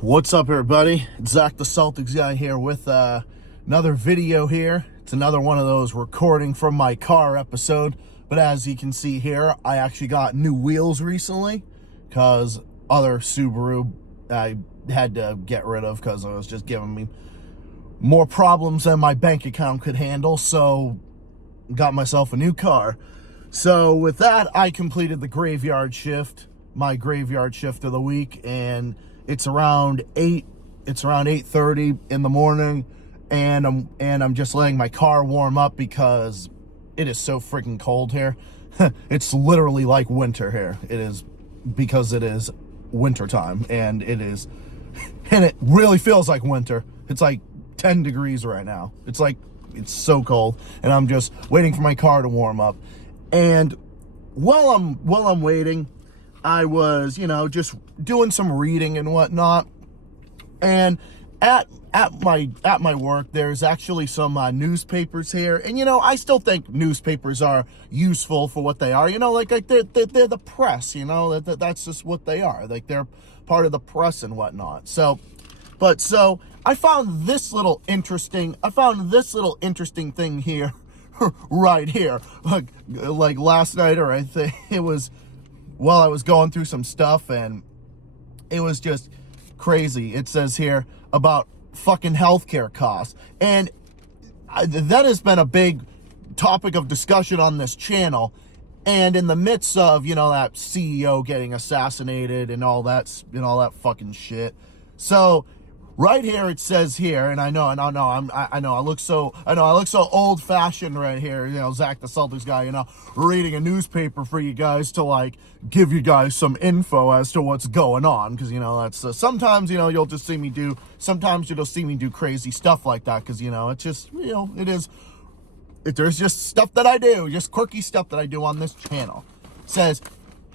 What's up, everybody? It's Zach the Celtics Guy here with another video here. It's another one of those recording from my car episode. But as you can see here, I actually got new wheels recently because other Subaru I had to get rid of because it was just giving me more problems than my bank account could handle. So got myself a new car. So with that, I completed the graveyard shift, my graveyard shift of the week, and it's around 8:30 in the morning, and I'm just letting my car warm up because it is so freaking cold here. It's literally like winter here. It is, because it is winter time, and it really feels like winter. It's like 10 degrees right now. It's so cold, and I'm just waiting for my car to warm up. And while I'm waiting, I was, just doing some reading and whatnot. And at my work, there's actually some newspapers here. And, I still think newspapers are useful for what they are. Like they're the press, that's just what they are. Like, they're part of the press and whatnot. So I found this little interesting thing here. Right here. Like last night, or I think it was while I was going through some stuff, and it was just crazy. It says here about fucking healthcare costs, and that has been a big topic of discussion on this channel. And in the midst of, that CEO getting assassinated and all that fucking shit. So right here it says here, and I know I look so old-fashioned right here, Zach the Celtics Guy, reading a newspaper for you guys to like give you guys some info as to what's going on, because that's sometimes you'll just see me do crazy stuff like that, because it's just there's just stuff that I do, just quirky stuff that I do on this channel. It says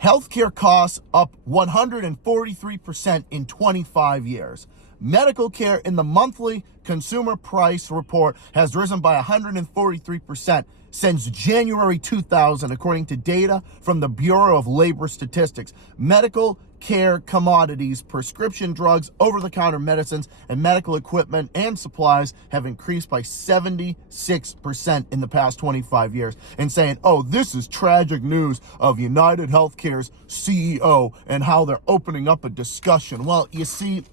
healthcare costs up 143% in 25 years. Medical care in the monthly consumer price report has risen by 143% since January 2000, according to data from the Bureau of Labor Statistics. Medical care commodities, prescription drugs, over-the-counter medicines, and medical equipment and supplies have increased by 76% in the past 25 years. And saying, oh, this is tragic news of United Healthcare's CEO and how they're opening up a discussion. Well, you see,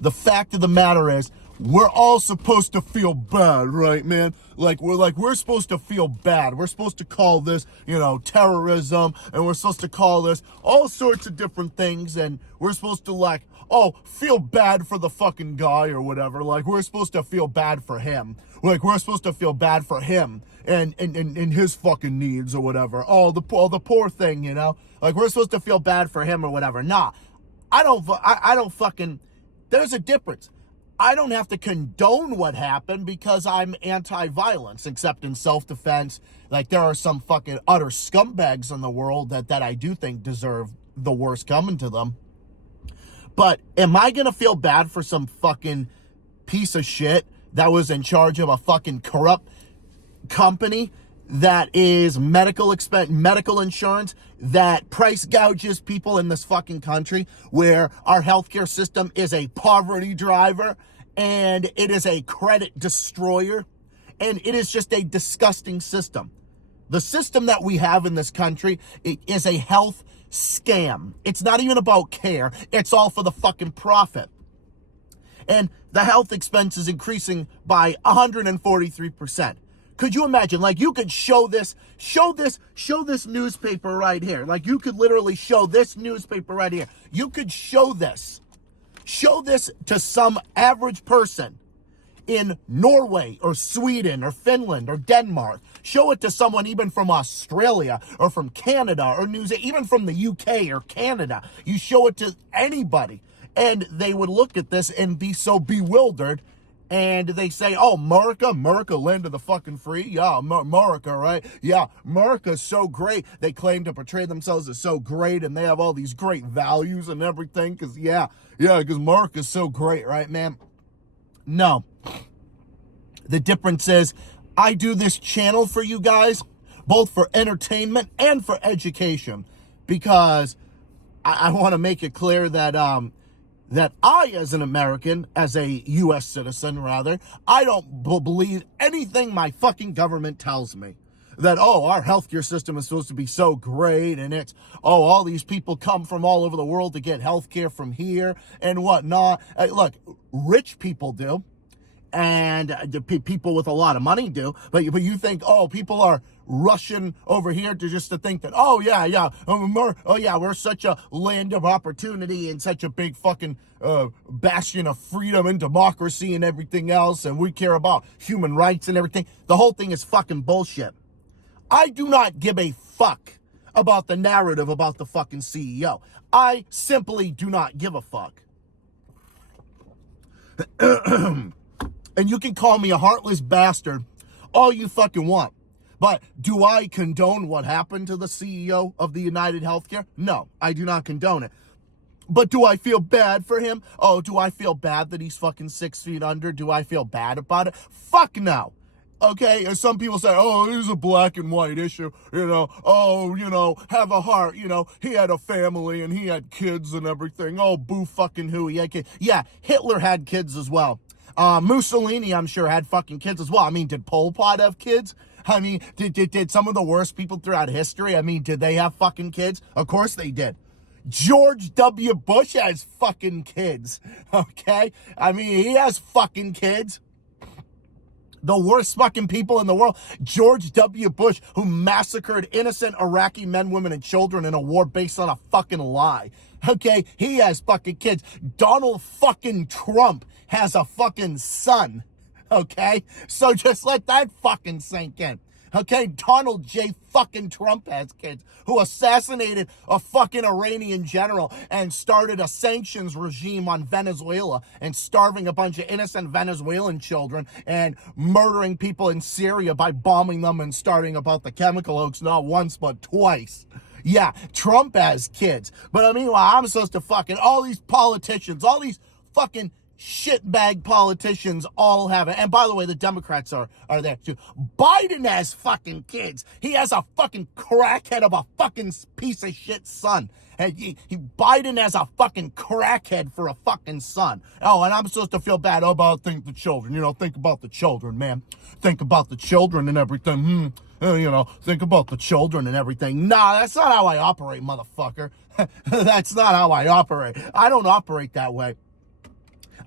the fact of the matter is, we're all supposed to feel bad, right, man? We're supposed to feel bad. We're supposed to call this, terrorism, and we're supposed to call this all sorts of different things, and we're supposed to feel bad for the fucking guy or whatever. Like, we're supposed to feel bad for him. Like, we're supposed to feel bad for him and his fucking needs or whatever. Oh, the poor thing, Like, we're supposed to feel bad for him or whatever. Nah. I don't fucking, there's a difference. I don't have to condone what happened because I'm anti-violence, except in self-defense. Like, there are some fucking utter scumbags in the world that I do think deserve the worst coming to them. But am I going to feel bad for some fucking piece of shit that was in charge of a fucking corrupt company that is medical insurance, that price gouges people in this fucking country, where our healthcare system is a poverty driver and it is a credit destroyer, and it is just a disgusting system. The system that we have in this country is a health scam. It's not even about care. It's all for the fucking profit. And the health expense is increasing by 143%. Could you imagine? Like, you could show this newspaper right here. Like, you could literally show this newspaper right here. You could show this to some average person in Norway or Sweden or Finland or Denmark. Show it to someone even from Australia or from Canada or New Zealand, even from the UK or Canada. You show it to anybody, and they would look at this and be so bewildered. And they say, oh, America, land of the fucking free. Yeah, America, right? Yeah, America's so great. They claim to portray themselves as so great, and they have all these great values and everything. Because, because America's so great, right, man? No. The difference is, I do this channel for you guys, both for entertainment and for education. Because I want to make it clear that that I, as an American, as a U.S. citizen, rather, I don't believe anything my fucking government tells me. That, oh, our healthcare system is supposed to be so great, and it's, oh, all these people come from all over the world to get healthcare from here and whatnot. Look, rich people do, and the people with a lot of money do, but you think, oh, people are rushing over here to think that, oh yeah, we're such a land of opportunity and such a big fucking bastion of freedom and democracy and everything else, and we care about human rights and everything. The whole thing is fucking bullshit. I do not give a fuck about the narrative about the fucking CEO. I simply do not give a fuck. And you can call me a heartless bastard all you fucking want. But do I condone what happened to the CEO of the United Healthcare? No, I do not condone it. But do I feel bad for him? Oh, do I feel bad that he's fucking 6 feet under? Do I feel bad about it? Fuck no. Okay, and some people say, oh, this is a black and white issue, have a heart, he had a family and he had kids and everything. Oh, boo fucking who, he had kids. Yeah, Hitler had kids as well. Mussolini, I'm sure, had fucking kids as well. I mean, did Pol Pot have kids? I mean, did some of the worst people throughout history, did they have fucking kids? Of course they did. George W. Bush has fucking kids, okay? He has fucking kids. The worst fucking people in the world. George W. Bush, who massacred innocent Iraqi men, women, and children in a war based on a fucking lie. Okay, he has fucking kids. Donald fucking Trump has a fucking son. Okay, so just let that fucking sink in. Okay, Donald J. fucking Trump has kids, who assassinated a fucking Iranian general and started a sanctions regime on Venezuela and starving a bunch of innocent Venezuelan children and murdering people in Syria by bombing them and starting about the chemical hoax not once but twice. Yeah, Trump has kids. But meanwhile, I'm supposed to fucking, all these politicians, all these fucking shitbag politicians all have it. And by the way, the Democrats are there too. Biden has fucking kids. He has a fucking crackhead of a fucking piece of shit son. And Biden has a fucking crackhead for a fucking son. Oh, and I'm supposed to feel bad about the children. Think about the children, man. Think about the children and everything. Think about the children and everything. Nah, that's not how I operate, motherfucker. That's not how I operate. I don't operate that way.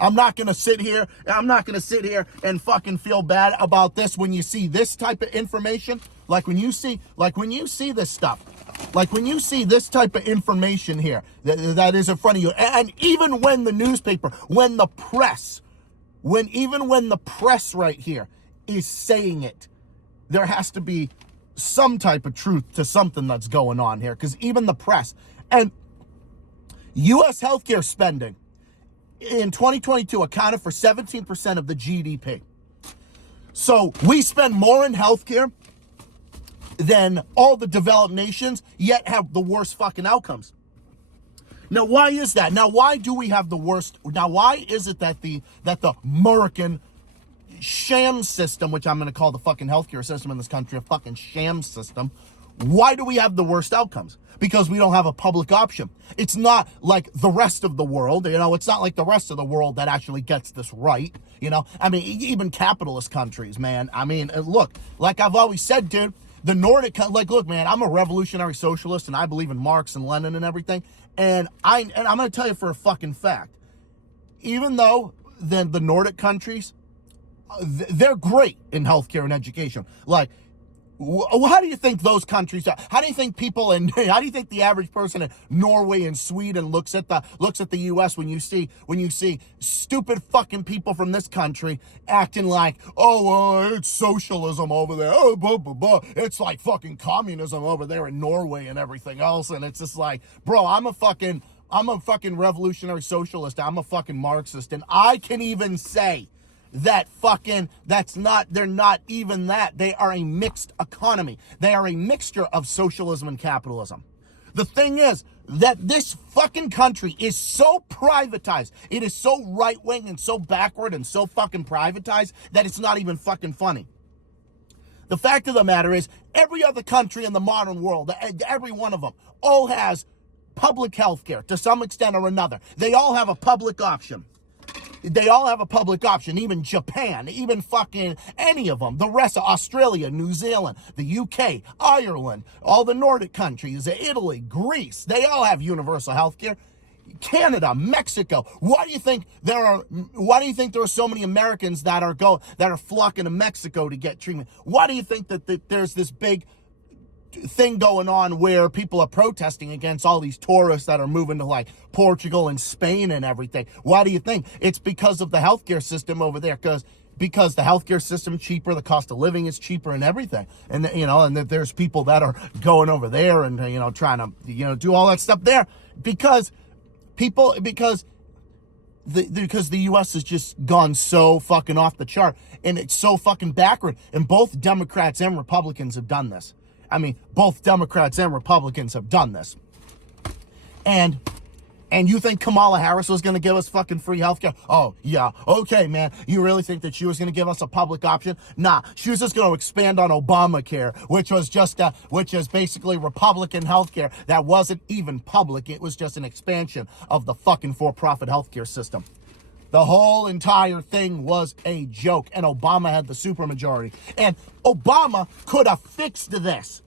I'm not going to sit here and fucking feel bad about this when you see this type of information. Like when you see this stuff, like when you see this type of information here that is in front of you. And even when the newspaper, when the press right here is saying it, there has to be some type of truth to something that's going on here. Because even the press and U.S. healthcare spending in 2022 accounted for 17% of the GDP. So we spend more in healthcare than all the developed nations, yet have the worst fucking outcomes. Now, why is that? Now, why do we have the worst? Now, why is it that the MURICAN sham system, which I'm going to call the fucking healthcare system in this country a fucking sham system, why do we have the worst outcomes? Because we don't have a public option. It's not like the rest of the world, it's not like the rest of the world that actually gets this right, even capitalist countries, man. Look, like I've always said, dude, the Nordic, look, man, I'm a revolutionary socialist and I believe in Marx and Lenin and everything. And I'm going to tell you for a fucking fact, even though the Nordic countries, they're great in healthcare and education. Like, how do you think those countries are? How do you think how do you think the average person in Norway and Sweden looks at the U.S. when you see stupid fucking people from this country acting like, it's socialism over there. Oh, blah, blah, blah. It's like fucking communism over there in Norway and everything else. And it's just like, bro, I'm a fucking revolutionary socialist. I'm a fucking Marxist. And I can even say they're not even that. They are a mixed economy. They are a mixture of socialism and capitalism. The thing is that this fucking country is so privatized. It is so right-wing and so backward and so fucking privatized that it's not even fucking funny. The fact of the matter is, every other country in the modern world, every one of them, all has public health care to some extent or another. They all have a public option. They all have a public option, even Japan, even fucking any of them. The rest of Australia, New Zealand, the UK, Ireland, all the Nordic countries, Italy, Greece, they all have universal health care. Canada, Mexico. Why do you think there are so many Americans that are flocking to Mexico to get treatment? Why do you think that there's this big thing going on where people are protesting against all these tourists that are moving to like Portugal and Spain and everything? Why do you think? It's because of the healthcare system over there, because the healthcare system is cheaper, the cost of living is cheaper and everything. And and there's people that are going over there and trying to do all that stuff there because the US has just gone so fucking off the chart and it's so fucking backward. And both Democrats and Republicans have done this. I mean, both Democrats and Republicans have done this. And you think Kamala Harris was going to give us fucking free healthcare? Oh, yeah. Okay, man. You really think that she was going to give us a public option? Nah. She was just going to expand on Obamacare, which is basically Republican healthcare that wasn't even public. It was just an expansion of the fucking for-profit healthcare system. The whole entire thing was a joke, and Obama had the supermajority. And Obama could have fixed this,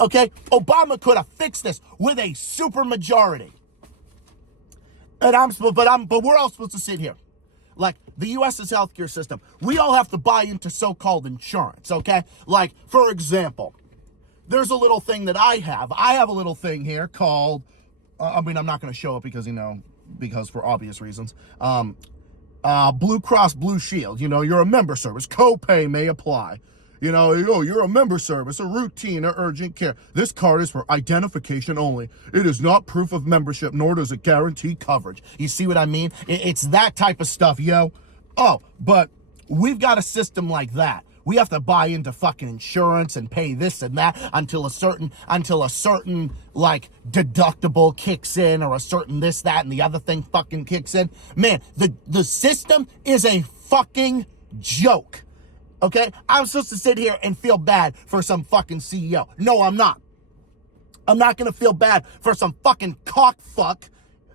okay? Obama could have fixed this with a supermajority. But we're all supposed to sit here. Like, the U.S.'s healthcare system, we all have to buy into so-called insurance, okay? Like, for example, there's a little thing that I have. I have a little thing here called, I'm not going to show it because for obvious reasons. Blue Cross Blue Shield, you're a member service. Copay may apply. You're a member service, a routine or urgent care. This card is for identification only. It is not proof of membership, nor does it guarantee coverage. You see what I mean? It's that type of stuff, yo. Oh, but we've got a system like that. We have to buy into fucking insurance and pay this and that until a certain like deductible kicks in, or a certain this, that, and the other thing fucking kicks in. Man, the system is a fucking joke. Okay? I'm supposed to sit here and feel bad for some fucking CEO. No, I'm not. I'm not gonna feel bad for some fucking cockfuck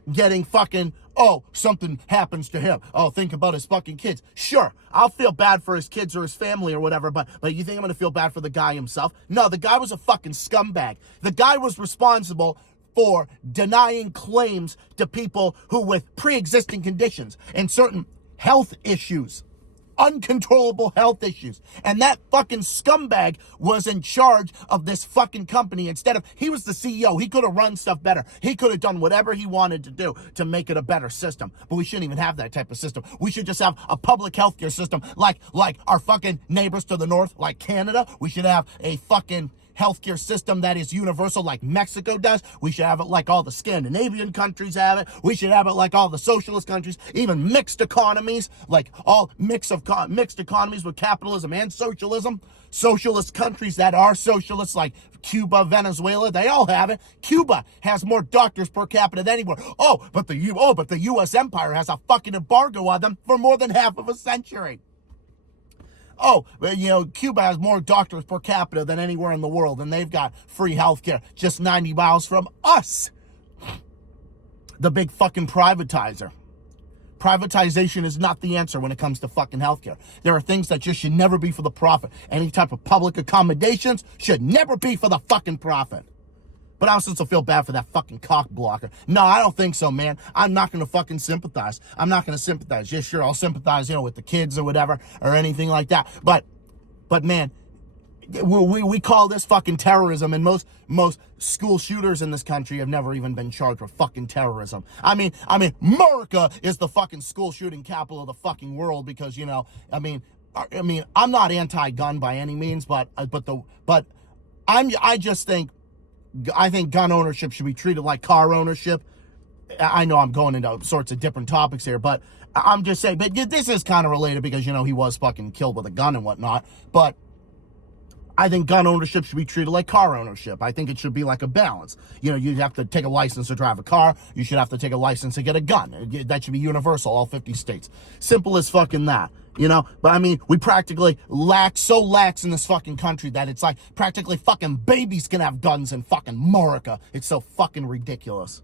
getting fucking, oh, something happens to him. Oh, think about his fucking kids. Sure, I'll feel bad for his kids or his family or whatever, but you think I'm gonna feel bad for the guy himself? No, the guy was a fucking scumbag. The guy was responsible for denying claims to people who with pre-existing conditions and certain health issues. Uncontrollable health issues. And that fucking scumbag was in charge of this fucking company. He was the CEO. He could have run stuff better. He could have done whatever he wanted to do to make it a better system. But we shouldn't even have that type of system. We should just have a public healthcare system like our fucking neighbors to the north, like Canada. We should have a fucking healthcare system that is universal like Mexico does. We should have it like all the Scandinavian countries have it. We should have it like all the socialist countries, even mixed economies, like all mixed economies with capitalism and socialism. Socialist countries that are socialists like Cuba, Venezuela, they all have it. Cuba has more doctors per capita than anywhere. But the U.S. empire has a fucking embargo on them for more than half of a century. Cuba has more doctors per capita than anywhere in the world, and they've got free healthcare just 90 miles from us. The big fucking privatizer. Privatization is not the answer when it comes to fucking healthcare. There are things that just should never be for the profit. Any type of public accommodations should never be for the fucking profit. But I'm supposed to feel bad for that fucking cock blocker. No, I don't think so, man. I'm not going to fucking sympathize. I'm not going to sympathize. Yeah, sure, I'll sympathize, with the kids or whatever, or anything like that. But man, we call this fucking terrorism, and most school shooters in this country have never even been charged with fucking terrorism. I mean, America is the fucking school shooting capital of the fucking world because, I'm not anti-gun by any means, but I think gun ownership should be treated like car ownership. I know I'm going into sorts of different topics here, but I'm just saying, but this is kind of related because, he was fucking killed with a gun and whatnot. But I think gun ownership should be treated like car ownership. I think it should be like a balance. You'd have to take a license to drive a car. You should have to take a license to get a gun. That should be universal, all 50 states. Simple as fucking that. You know, but I mean, we practically so lax in this fucking country that it's like practically fucking babies can have guns in fucking America. It's so fucking ridiculous.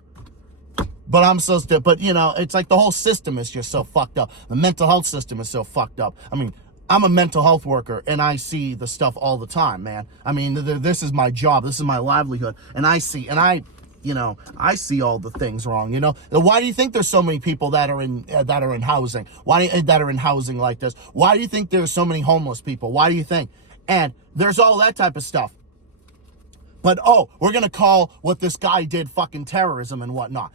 But but you know, it's like the whole system is just so fucked up. The mental health system is so fucked up. I mean, I'm a mental health worker and I see the stuff all the time, man. I mean, this is my job. This is my livelihood. And I see all the things wrong, you know. Why do you think there's so many people that are in housing? That are in housing like this? Why do you think there's so many homeless people? Why do you think? And there's all that type of stuff. But we're gonna call what this guy did fucking terrorism and whatnot.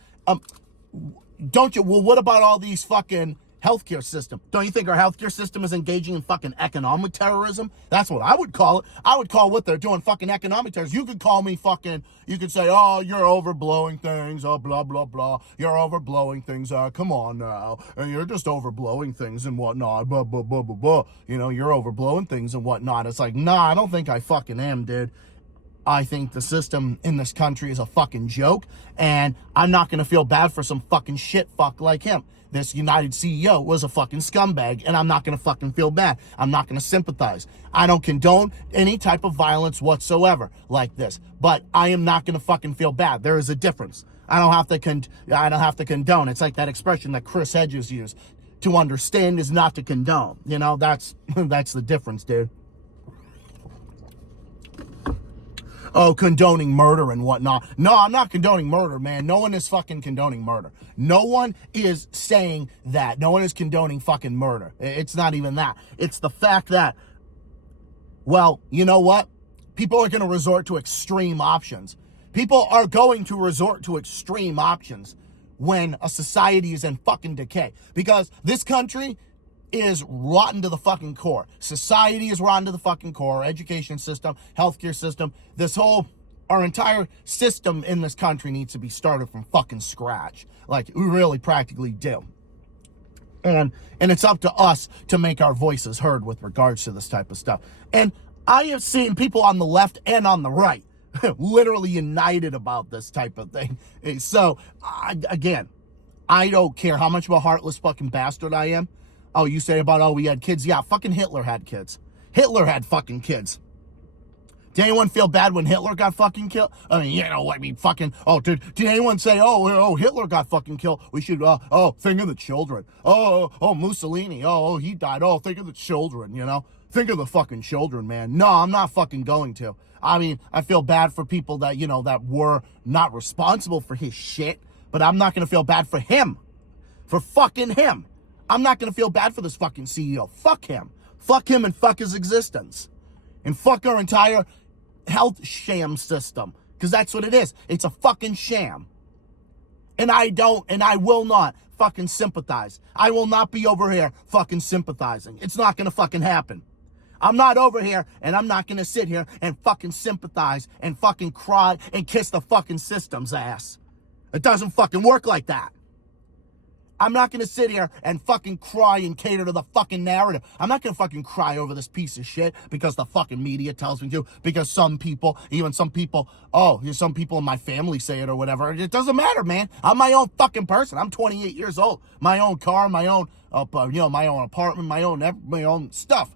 Don't you? Well, what about all these fucking healthcare system? Don't you think our healthcare system is engaging in fucking economic terrorism? That's what I would call it. I would call what they're doing fucking economic terrorism. You could call me fucking, you could say, oh, you're overblowing things, oh, blah, blah, blah. You're overblowing things, come on now. And you're just overblowing things and whatnot, blah, blah, blah, blah, blah. You know, you're overblowing things and whatnot. It's like, nah, I don't think I fucking am, dude. I think the system in this country is a fucking joke, and I'm not going to feel bad for some fucking shit fuck like him. This United CEO was a fucking scumbag, and I'm not going to fucking feel bad. I'm not going to sympathize. I don't condone any type of violence whatsoever like this, but I am not going to fucking feel bad. There is a difference. I don't have to condone. It's like that expression that Chris Hedges used. To understand is not to condone. You know, that's the difference, dude. Oh, condoning murder and whatnot. No, I'm not condoning murder, man. No one is fucking condoning murder. No one is saying that. No one is condoning fucking murder. It's not even that. It's the fact that, well, you know what? People are going to resort to extreme options. People are going to resort to extreme options when a society is in fucking decay. Because this country is rotten to the fucking core. Society is rotten to the fucking core. Education system, healthcare system, our entire system in this country needs to be started from fucking scratch. Like, we really practically do. And it's up to us to make our voices heard with regards to this type of stuff. And I have seen people on the left and on the right literally united about this type of thing. So, again, I don't care how much of a heartless fucking bastard I am. Oh, you say about, we had kids. Yeah, fucking Hitler had kids. Hitler had fucking kids. Did anyone feel bad when Hitler got fucking killed? I mean, you know, fucking, did anyone say, Hitler got fucking killed? We should, think of the children. Mussolini. He died. Think of the children, you know? Think of the fucking children, man. No, I'm not fucking going to. I mean, I feel bad for people that, you know, that were not responsible for his shit, but I'm not going to feel bad for him. For fucking him. I'm not going to feel bad for this fucking CEO. Fuck him. Fuck him and fuck his existence. And fuck our entire health sham system. Because that's what it is. It's a fucking sham. And I will not fucking sympathize. I will not be over here fucking sympathizing. It's not going to fucking happen. I'm not over here and I'm not going to sit here and fucking sympathize and fucking cry and kiss the fucking system's ass. It doesn't fucking work like that. I'm not going to sit here and fucking cry and cater to the fucking narrative. I'm not going to fucking cry over this piece of shit because the fucking media tells me to, because some people in my family say it or whatever. It doesn't matter, man. I'm my own fucking person. I'm 28 years old. My own car, my own, my own apartment, my own stuff.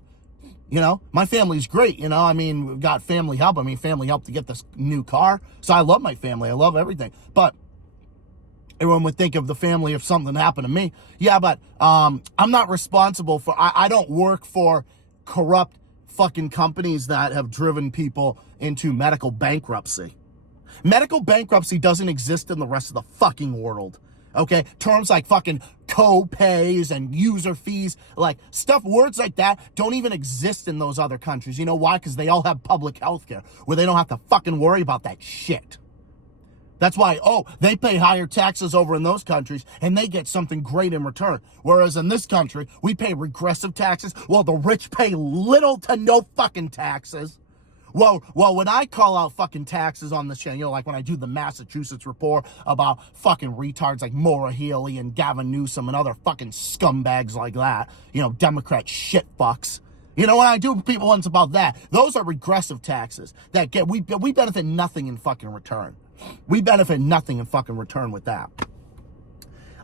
You know, my family's great. You know, I mean, we've got family help. I mean, family helped to get this new car. So I love my family. I love everything. But everyone would think of the family if something happened to me. Yeah, but I'm not responsible for, I don't work for corrupt fucking companies that have driven people into medical bankruptcy. Medical bankruptcy doesn't exist in the rest of the fucking world. Okay, terms like fucking co-pays and user fees, like stuff, words like that don't even exist in those other countries. You know why? Because they all have public health care where they don't have to fucking worry about that shit. That's why, they pay higher taxes over in those countries and they get something great in return. Whereas in this country, we pay regressive taxes while the rich pay little to no fucking taxes. Well, when I call out fucking taxes on the show, you know, like when I do the Massachusetts report about fucking retards like Maura Healey and Gavin Newsom and other fucking scumbags like that, you know, Democrat shit fucks. You know, when I do people ones about that, those are regressive taxes that we benefit nothing in fucking return. We benefit nothing in fucking return with that.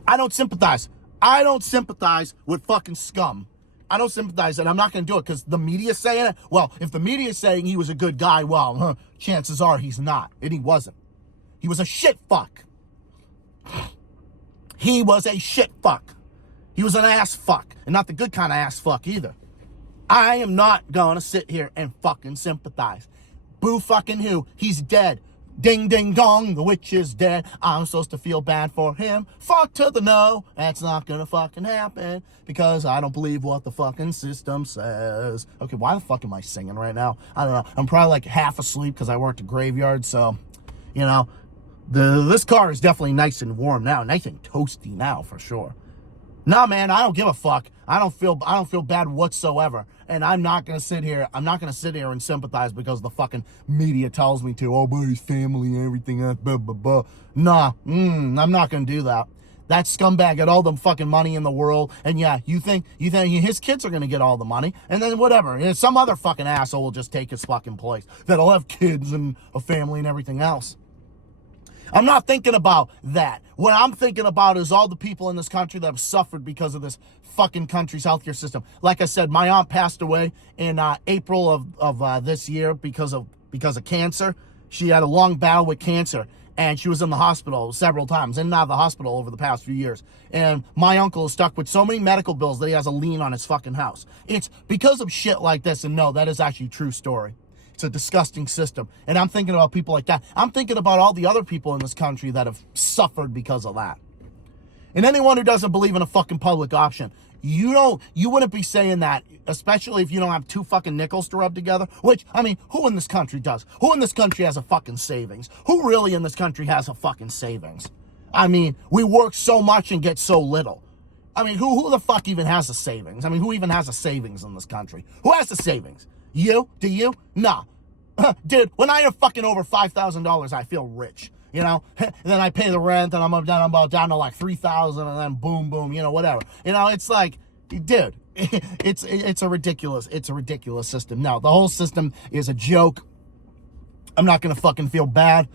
I don't sympathize. I don't sympathize with fucking scum. I don't sympathize, and I'm not going to do it because the media's saying it. Well, if the media's saying he was a good guy, well, chances are he's not, and he wasn't. He was a shit fuck. He was a shit fuck. He was an ass fuck, and not the good kind of ass fuck either. I am not going to sit here and fucking sympathize. Boo fucking who? He's dead. Ding, ding, dong, the witch is dead. I'm supposed to feel bad for him. Fuck to the no. That's not gonna fucking happen because I don't believe what the fucking system says. Okay, why the fuck am I singing right now? I don't know. I'm probably like half asleep because I worked a graveyard, so, you know, this car is definitely nice and warm now. Nice and toasty now, for sure. Nah, man, I don't give a fuck. I don't feel bad whatsoever. And I'm not gonna sit here and sympathize because the fucking media tells me to. Oh, but his family and everything, blah, blah, blah. Nah, I'm not gonna do that. That scumbag got all the fucking money in the world, and yeah, you think his kids are gonna get all the money, and then whatever, some other fucking asshole will just take his fucking place that'll have kids and a family and everything else. I'm not thinking about that. What I'm thinking about is all the people in this country that have suffered because of this fucking country's healthcare system. Like I said, my aunt passed away in April of this year because of cancer. She had a long battle with cancer, and she was in the hospital several times, in and out of the hospital over the past few years. And my uncle is stuck with so many medical bills that he has a lien on his fucking house. It's because of shit like this, and no, that is actually a true story. It's a disgusting system. And I'm thinking about people like that. I'm thinking about all the other people in this country that have suffered because of that. And anyone who doesn't believe in a fucking public option, you wouldn't be saying that, especially if you don't have two fucking nickels to rub together, which, I mean, who in this country does? Who in this country has a fucking savings? Who really in this country has a fucking savings? I mean, we work so much and get so little. I mean, who the fuck even has a savings? I mean, who even has a savings in this country? Who has the savings? You? Do you? Nah. Dude, when I have fucking over $5,000, I feel rich, you know? And then I pay the rent, and I'm about down to like $3,000, and then boom, boom, you know, whatever. You know, it's like, dude, it's a ridiculous system. No, the whole system is a joke. I'm not gonna fucking feel bad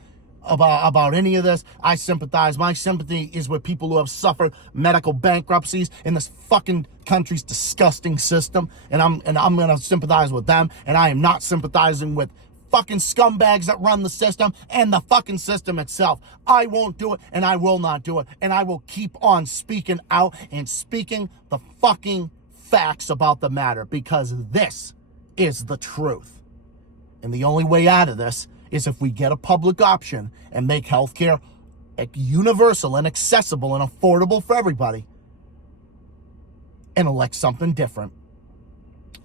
about any of this. I sympathize. My sympathy is with people who have suffered medical bankruptcies in this fucking country's disgusting system, and I'm gonna sympathize with them. And I am not sympathizing with fucking scumbags that run the system and the fucking system itself. I won't do it, and I will not do it, and I will keep on speaking out and speaking the fucking facts about the matter, because this is the truth. And the only way out of this is if we get a public option and make healthcare universal and accessible and affordable for everybody, and elect something different.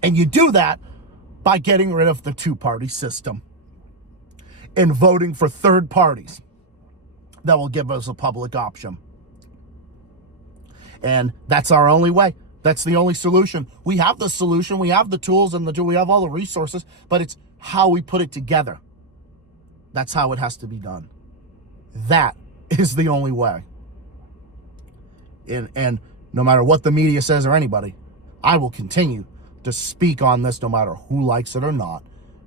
And you do that by getting rid of the two-party system and voting for third parties that will give us a public option. And that's our only way. That's the only solution. We have the solution, we have the tools, and we have all the resources, but it's how we put it together. That's how it has to be done. That is the only way. And no matter what the media says or anybody, I will continue to speak on this no matter who likes it or not.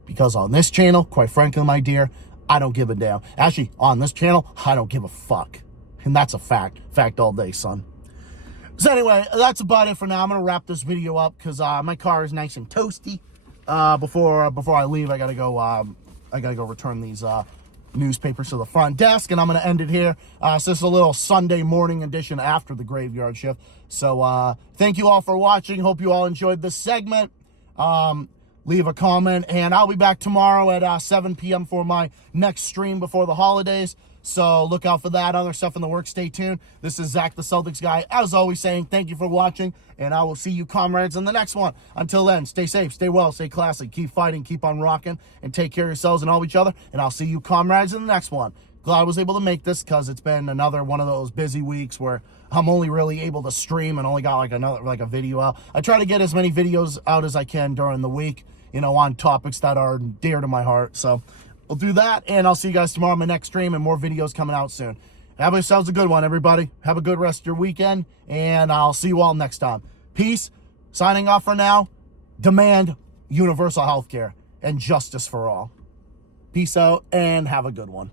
Because on this channel, quite frankly, my dear, I don't give a damn. Actually, on this channel, I don't give a fuck. And that's a fact. Fact all day, son. So anyway, that's about it for now. I'm going to wrap this video up because my car is nice and toasty. Before I leave, I gotta go return these newspapers to the front desk, and I'm gonna end it here. So this is a little Sunday morning edition after the graveyard shift. So thank you all for watching. Hope you all enjoyed this segment. Leave a comment, and I'll be back tomorrow at 7 p.m. for my next stream before the holidays. So look out for that. Other stuff in the works. Stay tuned. This is Zach the Celtics Guy, as always, saying thank you for watching, and I will see you comrades in the next one. Until then, stay safe, stay well, stay classy, keep fighting, keep on rocking, and take care of yourselves and all each other, and I'll see you comrades in the next one. Glad I was able to make this because it's been another one of those busy weeks where I'm only really able to stream and only got like a video out. I try to get as many videos out as I can during the week, you know, on topics that are dear to my heart. So we'll do that, and I'll see you guys tomorrow on my next stream, and more videos coming out soon. Have yourselves a good one, everybody. Have a good rest of your weekend, and I'll see you all next time. Peace. Signing off for now. Demand universal health care and justice for all. Peace out, and have a good one.